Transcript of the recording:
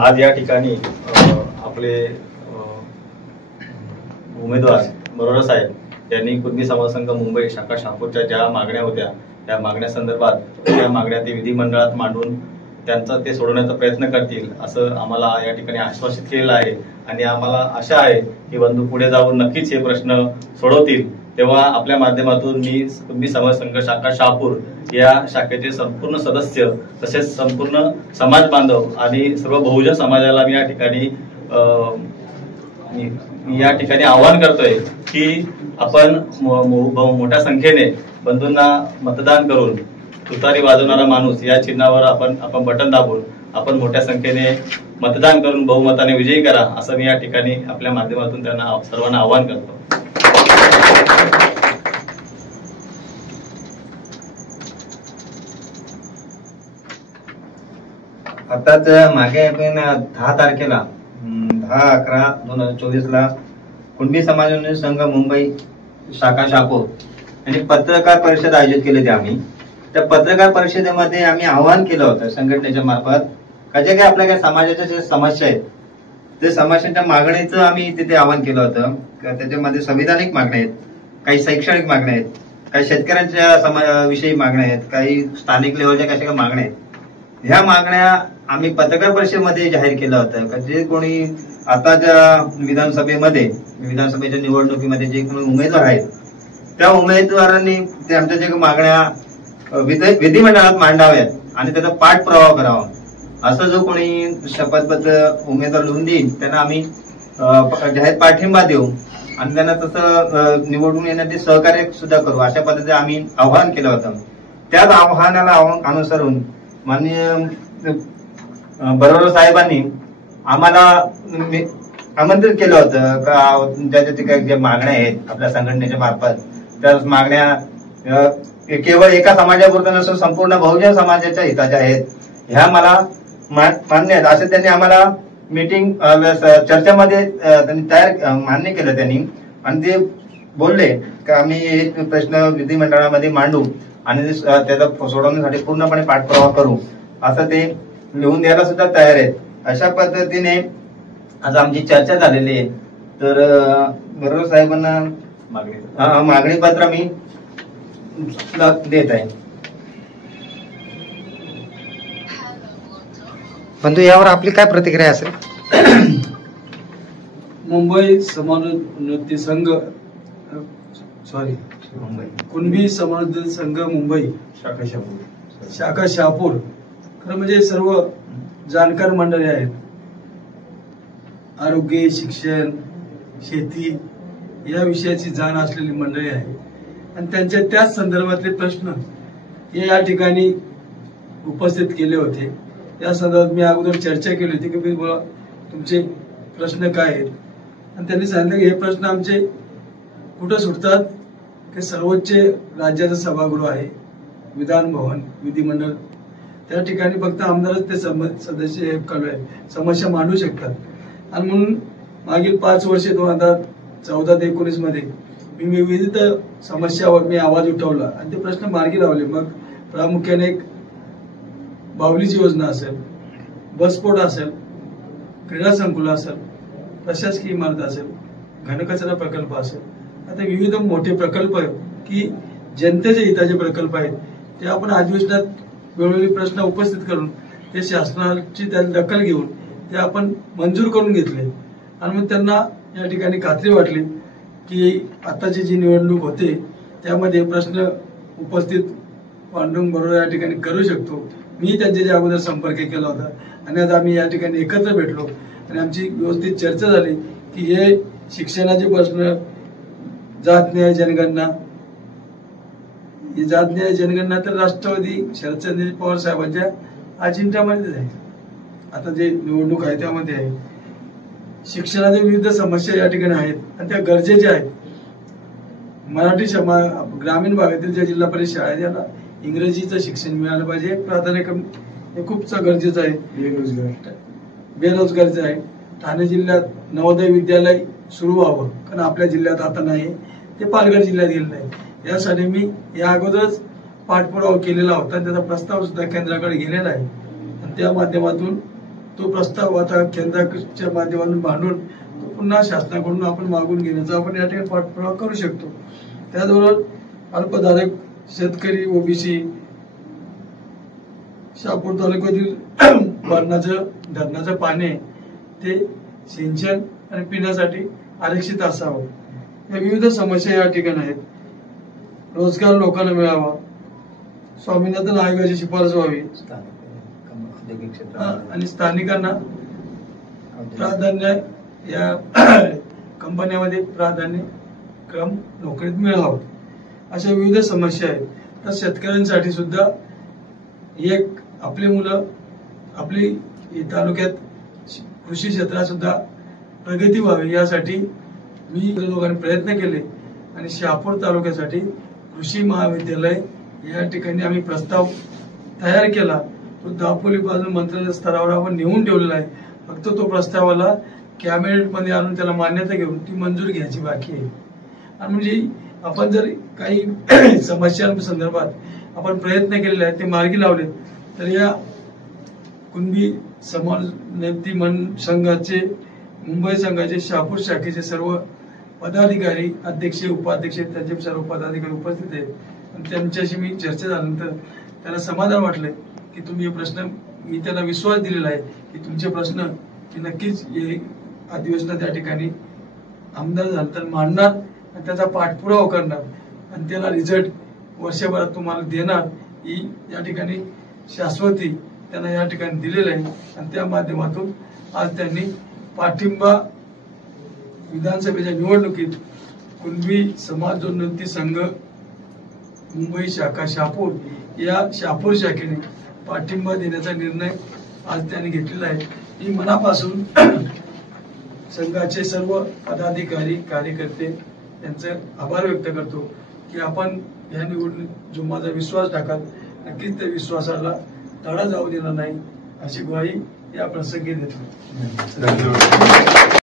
आज या ठिकाणी आपले उमेदवार बरोरा साहेब यांनी कुणबी समाज संघ मुंबई शाखा शहापूरच्या ज्या मागण्या होत्या त्या मागण्या संदर्भात त्या मागण्या ते विधिमंडळात मांडून त्यांचा ते सोडवण्याचा प्रयत्न करतील असं आम्हाला या ठिकाणी आश्वासित केलेलं आहे आणि आम्हाला आशा आहे की बंधू पुढे जाऊन नक्कीच हे प्रश्न सोडवतील। तेव्हा आपल्या माध्यमातून मी कुणबी समाज संघ शाखा शहापूर या शाखेचे संपूर्ण सदस्य तसेच संपूर्ण समाज बांधव आणि सर्व बहुजन समाजाला मी या ठिकाणी आवाहन करतोय की आपण मोठ्या संख्येने बंधूंना मतदान करून तुतारी वाजवणारा माणूस या चिन्हावर आपण बटन दाबून आपण मोठ्या संख्येने मतदान करून बहुमताने विजयी करा असं मी या ठिकाणी आपल्या माध्यमातून त्यांना सर्वांना आवाहन करतो। आताच मागे आपण 10 तारखेला 10/11/2024 ला कुणबी समाज संघ मुंबई शाखा शहापूर यांनी पत्रकार परिषद आयोजित केली होती। आम्ही त्या पत्रकार परिषदेमध्ये आम्ही आवाहन केलं होतं संघटनेच्या मार्फत का जे काही आपल्या काही समाजाच्या जे समस्या आहेत ते समस्यांच्या मागणीचं आम्ही तिथे आवाहन केलं होतं। त्याच्यामध्ये संविधानिक मागण्या आहेत, काही शैक्षणिक मागण्या आहेत, काही शेतकऱ्यांच्या विषयी मागण्या आहेत, काही स्थानिक लेवलच्या काही मागण्या आहेत। ह्या मागण्या आम्ही पत्रकार परिषदेमध्ये जाहीर केलं होतं का जे कोणी आताच्या विधानसभेच्या निवडणुकीमध्ये जे कोणी उमेदवार आहेत त्या उमेदवारांनी ते आमच्या जे मागण्या विधिमंडळात मांडाव्यात आणि त्याचा पाठपुरावा करावा असं जो कोणी शपथबद्ध उमेदवार लिहून देईल त्यांना आम्ही जाहीर पाठिंबा देऊ आणि त्यांना तसं निवडून येण्याचे सहकार्य सुद्धा करू अशा पद्धतीने आम्ही आवाहन केलं होतं। त्याच आव्हानाला अनुसरून माननीय बरोरा साहेबांनी आम्हाला आमंत्रित केलं होतं का तुमच्या काही ज्या मागण्या आहेत आपल्या संघटनेच्या मार्फत त्या मागण्या केवळ एका समाजापुरता नसून संपूर्ण बहुजन समाजाच्या हिताच्या आहेत ह्या मला मान्य आहेत असं त्यांनी आम्हाला मीटिंग चर्चेमध्ये त्यांनी मान्य केलं त्यांनी आणि ते बोलले की आम्ही हे प्रश्न विधिमंडळामध्ये मांडू आणि त्याचा सोडवण्यासाठी पूर्णपणे पाठपुरावा करू असं ते लिहून द्यायला सुद्धा तयार आहेत। अशा पद्धतीने आज आमची चर्चा झालेली आहे। तर बरोबर साहेबांना मागणी पत्र मी देत आहे। बंधू यावर आपली काय प्रतिक्रिया असेल? मुंबई समाजोन्नती संघ कुणबी समाज संघ मुंबई शाखा शहापूर खरं म्हणजे सर्व जाणकार मंडळी आहेत। आरोग्य, शिक्षण, शेती या विषयाची जाण असलेली मंडळी आहे आणि त्यांच्या त्याच संदर्भातले प्रश्न हे या ठिकाणी उपस्थित केले होते। या संदर्भात मी अगोदर चर्चा केली होती की तुमचे प्रश्न काय आहेत आणि त्यांनी सांगितलं की हे प्रश्न आमचे कुठं सुटतात की सर्वोच्च राज्याचं सभागृह आहे विधान भवन विधिमंडळ त्या ठिकाणी फक्त आमदारच ते सदस्य समस्या मांडू शकतात आणि म्हणून मागील 5 वर्षे 2014 ते 19 मध्ये मी विविध समस्यावर मी आवाज उठवला आणि ते प्रश्न मार्गी लावले। मग प्रामुख्याने एक बावलीची योजना असेल, बसपोर्ट असेल, क्रीडा संकुल असेल, प्रशासकीय इमारत असेल, घनकचरा प्रकल्प असेल, आता विविध मोठे प्रकल्प की जनतेच्या हिताचे प्रकल्प आहेत ते आपण अधिवेशनात वेळोवेळी प्रश्न उपस्थित करून ते शासनाची त्याला दखल घेऊन ते आपण मंजूर करून घेतले आणि मग त्यांना या ठिकाणी खात्री वाटली की आताची जी निवडणूक होते त्यामध्ये प्रश्न उपस्थित मांडून बरोबर या ठिकाणी करू शकतो। मी त्यांच्या अगोदर संपर्क केला होता आणि आज आम्ही या ठिकाणी एकत्र भेटलो आणि आमची व्यवस्थित चर्चा झाली की हे शिक्षणाचे प्रश्न, जात न्याय जनगणना, ही जात न्याय जनगणना तर राष्ट्रवादी शरदचंद्र पवार साहेबांच्या अजेंड्यामध्येच आहे। आता जे निवडणूक आहे त्यामध्ये आहे। शिक्षणाच्या विविध समस्या या ठिकाणी आहेत आणि त्या गरजेच्या आहेत। मराठी ग्रामीण भागातील ज्या जिल्हा परिषद शाळा आहेत याला इंग्रजीचं शिक्षण मिळालं पाहिजे, प्राधान्यक्रम हे खूप गरजेचं आहे। बेरोजगारीचं आहे। ठाणे जिल्ह्यात नवोदय विद्यालय सुरू व्हावं कारण आपल्या जिल्ह्यात आता नाही, ते पालघर जिल्ह्यात गेलं नाही। यासाठी मी या अगोदरच पाठपुरावा केलेला होता, त्याचा प्रस्ताव सुद्धा केंद्राकडे गेलेला आहे आणि त्या माध्यमातून तो प्रस्ताव आता केंद्राच्या माध्यमातून मांडून पुन्हा शासनाकडून आपण मागून घेण्याचा आपण या ठिकाणी पाठपुरावा करू शकतो. त्याचबरोबर अल्पधारक शेतकरी ओबीसी शहापूर तालुक्यातील धरणाचं पाणी ते सिंचन आणि पिण्यासाठी आरक्षित असावं. या विविध समस्या या ठिकाणी आहेत. रोजगार लोकांना मिळावा, स्वामीनाथन आयोगाची शिफारस व्हावी आणि स्थानिकांना प्राधान्य या कंपन्यांमध्ये प्राधान्य क्रम नोकरीत मिळावा, अशा विविध समस्या आहेत. तर शेतकऱ्यांसाठी सुद्धा एक आपली मुलं आपली तालुक्यात कृषी क्षेत्रात सुद्धा प्रगती व्हावी यासाठी मी लोकांनी प्रयत्न केले आणि शहापूर तालुक्यासाठी कृषी महाविद्यालय या ठिकाणी आम्ही प्रस्ताव तयार केला. तो दापोलीपासून मंत्रालय स्तरावर आपण नेऊन ठेवलेला आहे. फक्त तो प्रस्तावाला कॅबिनेटमध्ये आणून त्याला मान्यता घेऊन ती मंजुरी घ्यायची बाकी आहे. आणि म्हणजे आपण जर काही समस्यांसंदर्भात आपण प्रयत्न केलेले आहेत, ते मार्गी लावले, तर या कुणबी समाज नेते संघाचे मुंबई संघाचे शहापूर शाखेचे सर्व पदाधिकारी, अध्यक्ष, उपाध्यक्ष, त्यांचे सर्व पदाधिकारी उपस्थित आहेत. आणि त्यांच्याशी मी चर्चा झाल्यानंतर त्यांना समाधान वाटलंय की तुम्ही हे प्रश्न, मी त्यांना विश्वास दिलेला आहे की तुमचे प्रश्न मी नक्कीच अधिवेशनात त्या ठिकाणी आमदार झाले तर मांडणार आणि त्याचा पाठपुरावा करणार आणि त्याला रिझल्ट वर्षभरात तुम्हाला देणार ही या ठिकाणी शाश्वती त्यांना या ठिकाणी दिलेलं आहे. आणि त्या माध्यमातून आज त्यांनी पाठिंबा विधानसभेच्या निवडणुकीत कुणबी समाजोन्नती संघ मुंबई शाखा शहापूर या शहापूर शाखेने पाठिंबा देण्याचा निर्णय आज त्यांनी घेतलेला आहे. मी मनापासून संघाचे सर्व पदाधिकारी, कार्यकर्ते यांचे आभार व्यक्त करतो की आपण या निवडणूक जो माझा विश्वास टाकाल, नक्कीच त्या विश्वासाला तडा जाऊ देणार नाही अशी ग्वाही या प्रसंगी देतो. धन्यवाद.